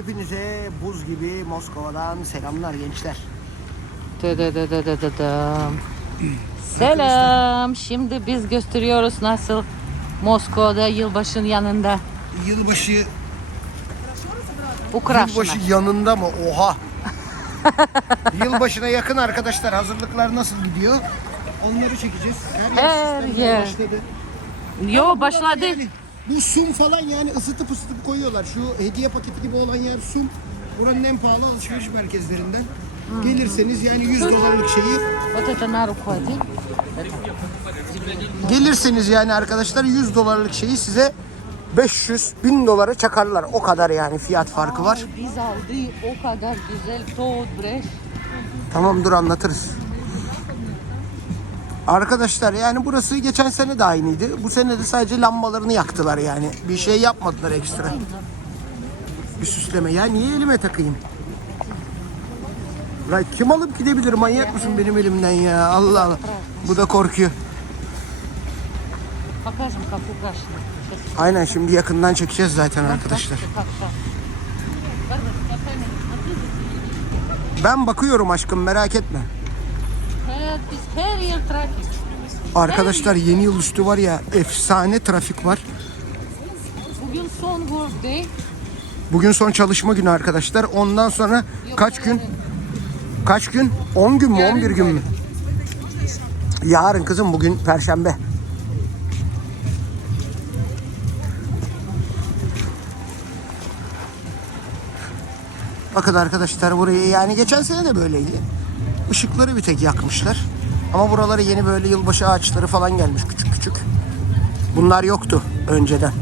Hepinize buz gibi Moskova'dan selamlar gençler. Dı dı dı dı dı dım. Selam. Şimdi biz gösteriyoruz nasıl Moskova'da yılbaşının yanında Yılbaşı, Ukraşına. yılbaşı yanında mı? Oha. Yılbaşına yakın arkadaşlar hazırlıklar nasıl gidiyor? Onları çekeceğiz. Her, Her yer. başladı. Yo başladı. Yani bu sum falan yani ısıtıp ısıtıp koyuyorlar. Şu hediye paketi gibi olan yer sum. Buranın en pahalı alışveriş merkezlerinden. Gelirseniz yani 100 dolarlık şeyi Вот это на руку один. Gelirseniz yani arkadaşlar 100 dolarlık şeyi size 500 bin dolara çakarlar. O kadar yani fiyat farkı var. Ay, Biz aldık o kadar güzel toad breş. Tamam dur anlatırız. Arkadaşlar yani burası geçen sene de aynıydı. Bu sene de sadece lambalarını yaktılar yani. Bir şey yapmadılar ekstra. Bir süsleme. Ya niye elime takayım? Lan kim alıp gidebilir? Manyak mısın benim elimden ya? Allah Allah. Bu da korkuyor. Aynen şimdi yakından çekeceğiz zaten arkadaşlar. Ben bakıyorum aşkım merak etme. Her, biz her yer trafik. Arkadaşlar yeni yıl üstü var ya efsane trafik var. Bugün son work Bugün son çalışma günü arkadaşlar. Ondan sonra kaç gün? Kaç gün? 10 gün mü? 11 gün mü? Yarın kızım bugün perşembe. Bakın arkadaşlar burayı yani geçen sene de böyleydi. Işıkları bir tek yakmışlar. Ama buralara yeni böyle yılbaşı ağaçları falan gelmiş küçük küçük. Bunlar yoktu önceden.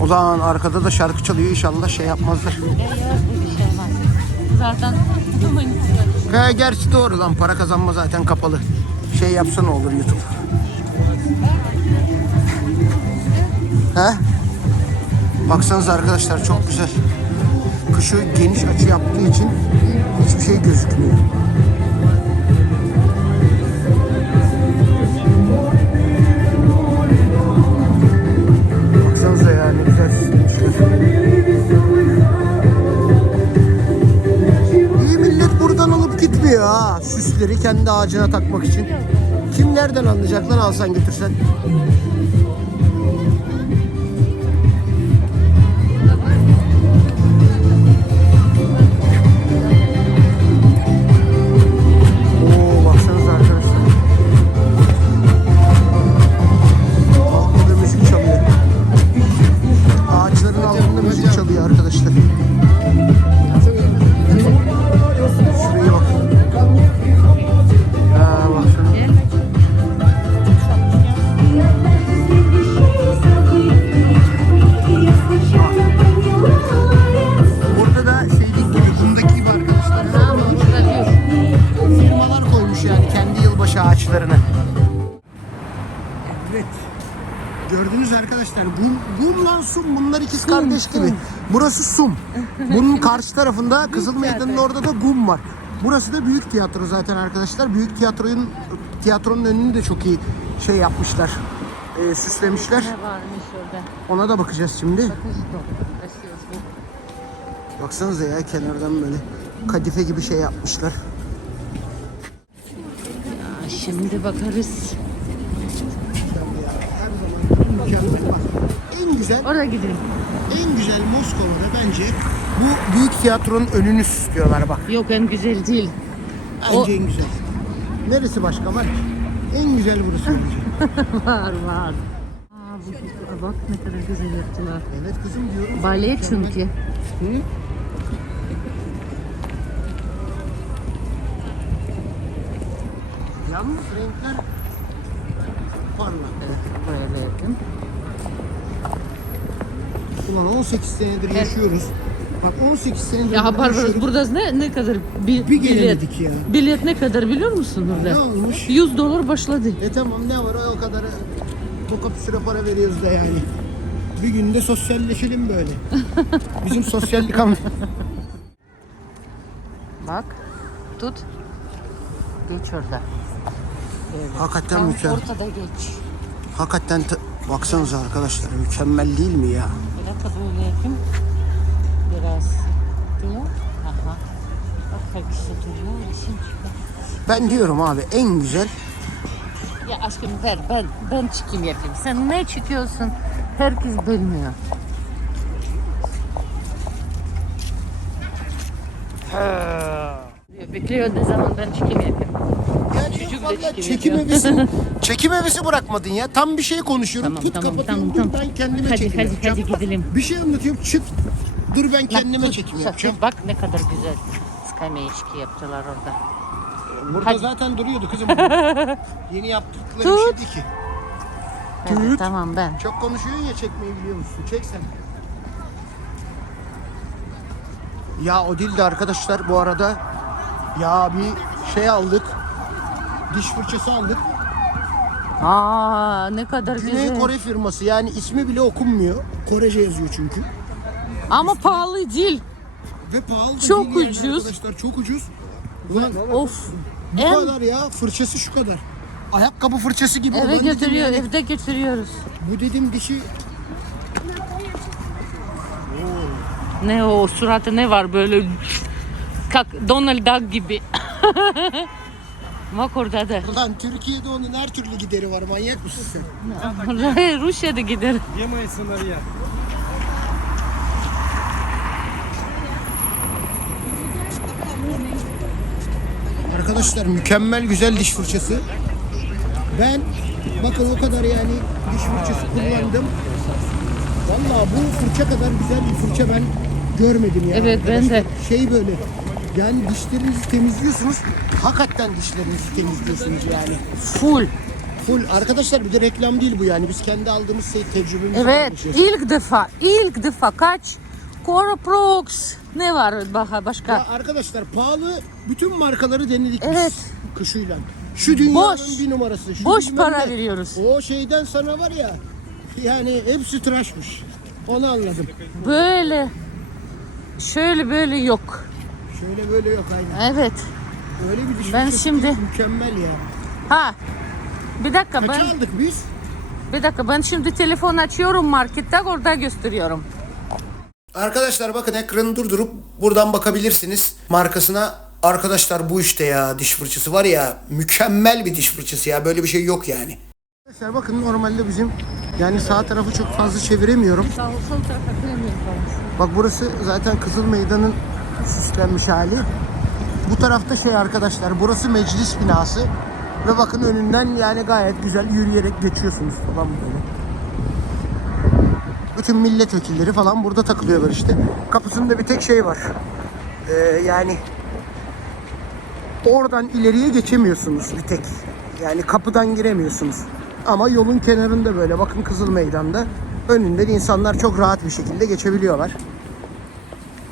O zaman arkada da şarkı çalıyor inşallah şey yapmazlar. Şey. Zaten He, gerçi doğru lan para kazanma zaten kapalı. Şey yapsa ne olur YouTube. He? Baksanıza arkadaşlar çok güzel. Kışı geniş açı yaptığı için hiçbir şey gözükmüyor. Baksanıza ya ne güzel. İyi millet buradan alıp gitmiyor ha. Süsleri kendi ağacına takmak için. Kim nereden anlayacak lan alsan götürsen. arkadaşlar. Gum, gumla Sum bunlar ikiz kardeş sum. gibi. Burası Sum. Bunun karşı tarafında Kızıl Meydan'ın orada da Gum var. Burası da büyük tiyatro zaten arkadaşlar. Büyük tiyatronun tiyatronun önünü de çok iyi şey yapmışlar. E, süslemişler. Ne varmış orada? Ona da bakacağız şimdi. Bakacağız. Baksanıza ya kenardan böyle kadife gibi şey yapmışlar. Ya şimdi bakarız. Mükemmel bak. En güzel Oraya gidelim. En güzel Moskova'da bence bu büyük tiyatronun önünü süslüyorlar bak. Yok en güzel değil. Bence O- en güzel. Neresi başka var ki? En güzel burası bence. var var. Aa, bu, bak ne kadar güzel yaptılar. evet kızım diyorum. Bale çünkü. Hı? Yalnız renkler parlak. Evet, buraya da yakın. Ulan 18 senedir yaşıyoruz. Bak 18 senedir Ya Barbaros yaşıyoruz. burada ne ne kadar bir, Bir bilet? ya. Bilet ne kadar biliyor musun Ne burada? olmuş? 100 dolar başladı. E tamam ne var o kadar toka süre para veriyoruz da yani. Bir günde sosyalleşelim böyle. Bizim sosyallik am Bak. Tut. Geç orada. Evet. Hakikaten Tam mükemmel. ortada geç. Hakikaten Baksanıza arkadaşlar mükemmel değil mi ya? Bir dakika böyle yapayım. Biraz diyor. Aha. Bak herkes duruyor. Şimdi çıkıyor. Ben diyorum abi en güzel Ya aşkım ver ben ben çıkayım yapayım. Sen ne çıkıyorsun? Herkes bilmiyor. Bekliyor ne zaman ben çıkayım yapayım. Ya Çocuk çok da vallahi çekim evisi, çekim evisi bırakmadın ya. Tam bir şey konuşuyorum. Tamam Tut tamam kapatıyorum. tamam dur ben kendime hadi, çekim hadi, yapacağım. hadi gidelim. Bir şey anlatıyorum çıt. Dur ben kendime Bak, çekim yapacağım. Bak ne kadar güzel. Skymeçki yaptılar orada. Burada Hadi. zaten duruyordu kızım. Yeni yaptıkları Tut. bir şeydi ki. Hadi, Tut. tamam ben. Çok konuşuyorsun ya çekmeyi biliyor musun? Çek sen. Ya o değil de arkadaşlar bu arada ya bir şey aldık. Diş fırçası aldık. Aa ne kadar Güney güzel. Kore firması yani ismi bile okunmuyor. Korece yazıyor çünkü. Ama pahalı değil. Ve pahalı Çok değil yani ucuz. Arkadaşlar çok ucuz. Ulan Of. bu En- kadar ya fırçası şu kadar. Ayakkabı fırçası gibi. Eve Ulan dedim götürüyor, yani, evde götürüyoruz. Bu dedim dişi Ne o suratı ne var böyle kak Donald Duck gibi. Makurdadı. Ulan Türkiye'de onun her türlü gideri var. Manyak mısın sen? Rusya'da gider. Yemeyin sınırı ya. Arkadaşlar mükemmel güzel diş fırçası. Ben bakın o kadar yani diş fırçası kullandım. Vallahi bu fırça kadar güzel bir fırça ben görmedim yani. Evet ben de. Şey böyle yani dişlerinizi temizliyorsunuz. Hakikaten dişlerinizi temizliyorsunuz yani. Full. Full. Arkadaşlar bir de reklam değil bu yani. Biz kendi aldığımız şey tecrübemizi Evet, ilk defa, ilk defa kaç Coroprox ne var başka? Ya arkadaşlar pahalı bütün markaları denedik Evet. biz kışıyla. Şu dünyanın Boş. bir numarası. Şu Boş para ne. veriyoruz. O şeyden sana var ya yani hepsi tıraşmış. Onu anladım. Böyle şöyle böyle yok. Şöyle böyle yok aynen. Evet. Öyle bir diş Ben şimdi- mükemmel ya. Ha. Bir dakika Kaça ben aldık biz? bir dakika ben şimdi telefon açıyorum markette orada gösteriyorum. Arkadaşlar bakın ekranı durdurup buradan bakabilirsiniz markasına. Arkadaşlar bu işte ya diş fırçası var ya mükemmel bir diş fırçası ya böyle bir şey yok yani. Arkadaşlar bakın normalde bizim yani sağ tarafı çok fazla çeviremiyorum. Bak burası zaten Kızıl Meydan'ın süslenmiş hali. Bu tarafta şey arkadaşlar burası meclis binası. Ve bakın önünden yani gayet güzel yürüyerek geçiyorsunuz falan böyle. Bütün milletvekilleri falan burada takılıyorlar işte. Kapısında bir tek şey var. Ee, yani oradan ileriye geçemiyorsunuz bir tek. Yani kapıdan giremiyorsunuz. Ama yolun kenarında böyle bakın Kızıl Meydan'da önünden insanlar çok rahat bir şekilde geçebiliyorlar.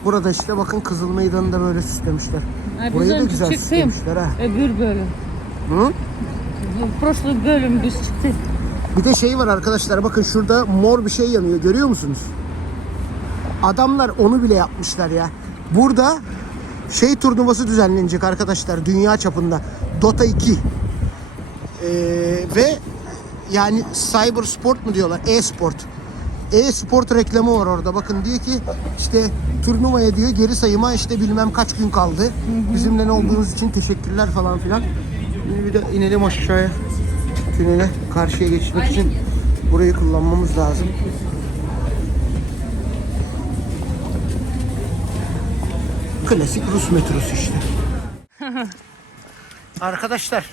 Burada işte bakın Kızıl Meydan'ı da böyle süslemişler. Burayı da güzel süslemişler ha. Öbür bölüm. Hı? Proşlu bölüm biz çıktık. Bir de şey var arkadaşlar bakın şurada mor bir şey yanıyor görüyor musunuz? Adamlar onu bile yapmışlar ya. Burada şey turnuvası düzenlenecek arkadaşlar dünya çapında. Dota 2. Ee, ve yani cyber sport mu diyorlar? E-sport. E-sport reklamı var orada. Bakın diyor ki işte turnuvaya diyor geri sayıma işte bilmem kaç gün kaldı. Bizimle ne olduğunuz için teşekkürler falan filan. Şimdi bir de inelim aşağıya. Tünele karşıya geçmek için burayı kullanmamız lazım. Klasik Rus metrosu işte. Arkadaşlar,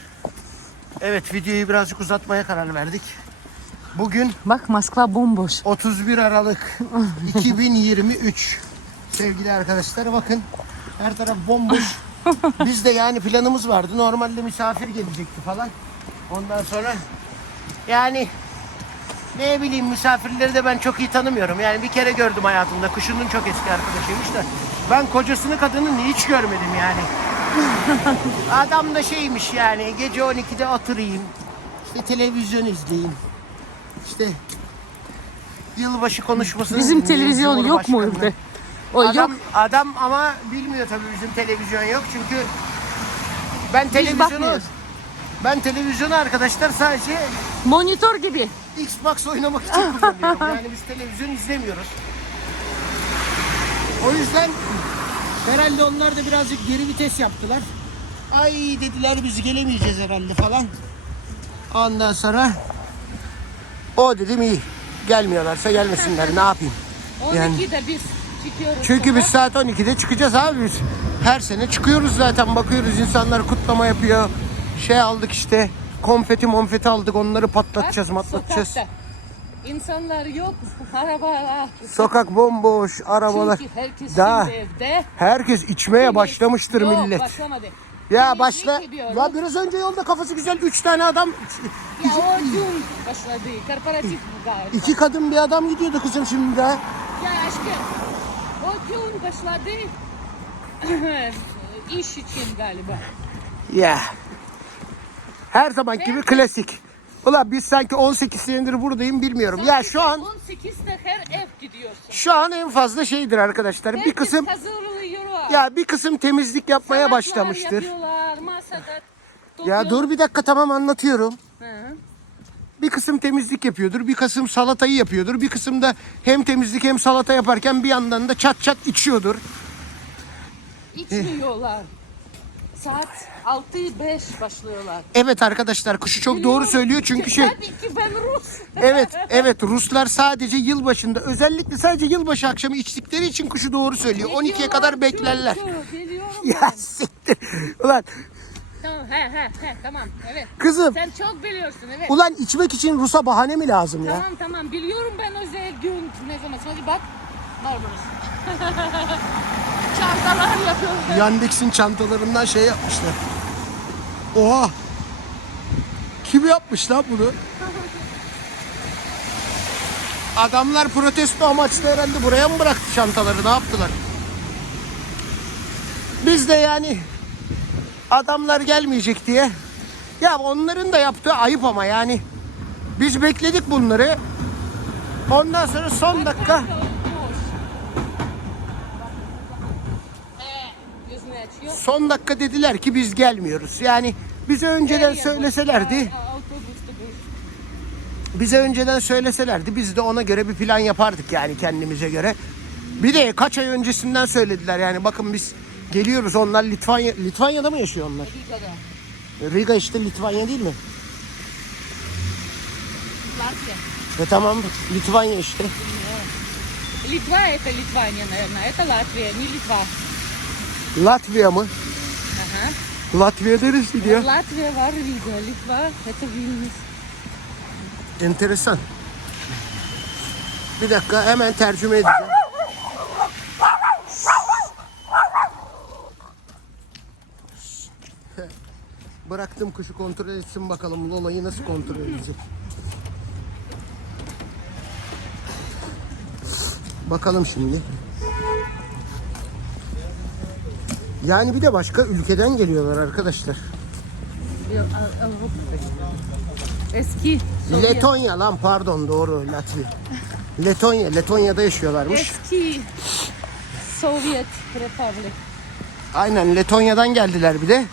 evet videoyu birazcık uzatmaya karar verdik. Bugün Bak Moskva bomboş. 31 Aralık 2023. Sevgili arkadaşlar bakın her taraf bomboş. Biz de yani planımız vardı. Normalde misafir gelecekti falan. Ondan sonra yani ne bileyim misafirleri de ben çok iyi tanımıyorum. Yani bir kere gördüm hayatımda. Kuşunun çok eski arkadaşıymış da. Ben kocasını kadının hiç görmedim yani. Adam da şeymiş yani gece 12'de oturayım. İşte televizyon izleyeyim. İşte yılbaşı konuşmasını Bizim televizyon yok mu evde? O adam, yok. adam ama bilmiyor tabii bizim televizyon yok çünkü ben televizyonu bakmıyoruz. ben televizyonu arkadaşlar sadece Monitör gibi. Xbox oynamak için kullanıyorum. Yani biz televizyon izlemiyoruz. O yüzden herhalde onlar da birazcık geri vites yaptılar. Ay dediler biz gelemeyeceğiz herhalde falan. Ondan sonra o dedim iyi. Gelmiyorlarsa gelmesinler ne yapayım. 12'de biz çıkıyoruz. Çünkü biz saat 12'de çıkacağız abi biz. Her sene çıkıyoruz zaten bakıyoruz insanlar kutlama yapıyor. Şey aldık işte konfeti monfeti aldık onları patlatacağız matlatacağız. sokakta. İnsanlar yok, arabalar. Sokak bomboş, arabalar. Çünkü herkes Daha şimdi evde. herkes içmeye başlamıştır Yok, millet. başlamadı. Ya başla. ediyoruz. Ya biraz önce yolda kafası güzel 3 tane adam, Ya o gün başladı. Korporatif galiba. iki kadın bir adam gidiyordu kızım şimdi de. Ya aşkım. O gün başladı. İş için galiba. Ya. Her zaman gibi klasik. Ulan biz sanki 18 senedir buradayım bilmiyorum. Ya şu an 18'de her ev gidiyorsun. şu an en fazla şeydir arkadaşlar. Bir Herkes kısım hazırlıyor. Ya bir kısım temizlik yapmaya Salatlar başlamıştır. Yapıyorlar, masada Ya dur bir dakika tamam anlatıyorum. Hı. Bir kısım temizlik yapıyordur, bir kısım salatayı yapıyordur, bir kısım da hem temizlik hem salata yaparken bir yandan da çat çat içiyordur. İçmiyorlar. Saat 6-5 başlıyorlar. Evet arkadaşlar kuşu çok doğru söylüyor çünkü şey Tabii ki ben Rus. Evet evet Ruslar sadece yılbaşında özellikle sadece yılbaşı akşamı içtikleri için kuşu doğru söylüyor. 12'ye kadar beklerler. Çok, çok, Geliyorum Ya ben. siktir. Ulan Tamam, he he he tamam evet. kızım Sen çok biliyorsun evet. ulan içmek için Rus'a bahane mi lazım ya? Tamam tamam biliyorum ben özel gün ne zaman. Hadi bak. Barbaros. Çantalar yapıyorlar. Yandex'in çantalarından şey yapmışlar. Oha. Kim yapmış lan bunu? Adamlar protesto amaçlı herhalde buraya mı bıraktı çantaları? Ne yaptılar? Biz de yani adamlar gelmeyecek diye. Ya onların da yaptığı ayıp ama yani. Biz bekledik bunları. Ondan sonra son dakika He, Gözünü açıyor. son dakika dediler ki biz gelmiyoruz. Yani bize önceden Nereye söyleselerdi. boş? Aa, Otobüste boş. bize önceden söyleselerdi biz de ona göre bir plan yapardık yani kendimize göre. Bir de kaç ay öncesinden söylediler yani bakın biz geliyoruz onlar Litvanya Litvanya'da mı yaşıyor onlar? Riga'da. Riga işte Litvanya değil mi? Latvia. E tamam Litvanya işte. Литва это Литвания, наверное. Это Латвия, не Литва. Latvia mı? Ага. Latvia neresi diyor. Латвия var Рига, Литва это Вильнюс. Enteresan. Bir dakika hemen tercüme edeceğim. Bıraktım kuşu kontrol etsin bakalım Lola'yı nasıl kontrol edecek. Bakalım şimdi. Yani bir de başka ülkeden geliyorlar arkadaşlar. Eski Sovyet. Letonya lan pardon doğru Latvia. Letonya, Letonya'da yaşıyorlarmış. Eski Sovyet Republic. Aynen Letonya'dan geldiler bir de.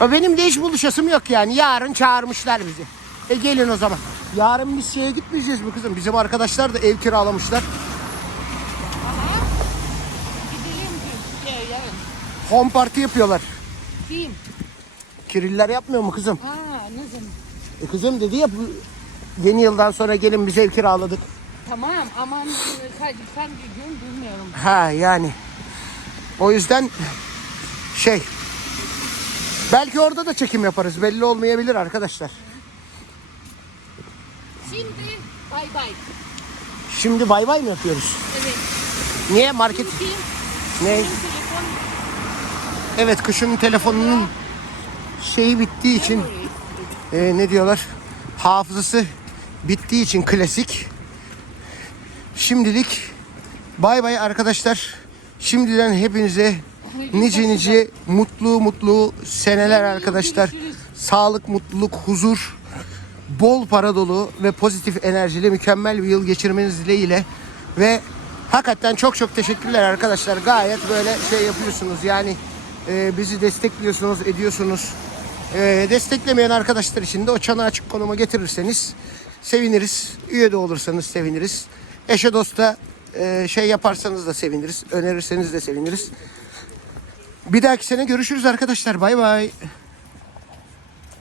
Ama Benim de hiç buluşasım yok yani. Yarın çağırmışlar bizi. E gelin o zaman. Yarın biz şeye gitmeyeceğiz mi kızım? Bizim arkadaşlar da ev kiralamışlar. Gidelim gün. Ya, yarın. Home party yapıyorlar. Kim? Kiriller yapmıyor mu kızım? Aa ne zaman? E kızım dedi ya bu yeni yıldan sonra gelin biz ev kiraladık. Tamam aman hangi, hangi gün bilmiyorum. Ha yani. O yüzden şey belki orada da çekim yaparız. Belli olmayabilir arkadaşlar. Şimdi bay bay. Şimdi bay bay mı yapıyoruz? Evet. Niye market Çünkü ne? benim telefon Evet kuşun telefonunun şeyi bittiği için e, ne diyorlar hafızası bittiği için klasik. Şimdilik bay bay arkadaşlar. Şimdiden hepinize nice nice mutlu mutlu seneler arkadaşlar. Sağlık, mutluluk, huzur, bol para dolu ve pozitif enerjili mükemmel bir yıl geçirmeniz dileğiyle ve hakikaten çok çok teşekkürler arkadaşlar. Gayet böyle şey yapıyorsunuz yani e, bizi destekliyorsunuz, ediyorsunuz. E, desteklemeyen arkadaşlar için de o çanı açık konuma getirirseniz seviniriz. Üye de olursanız seviniriz. Eşe dosta e, şey yaparsanız da seviniriz. Önerirseniz de seviniriz. Bir dahaki sene görüşürüz arkadaşlar. Bay bay.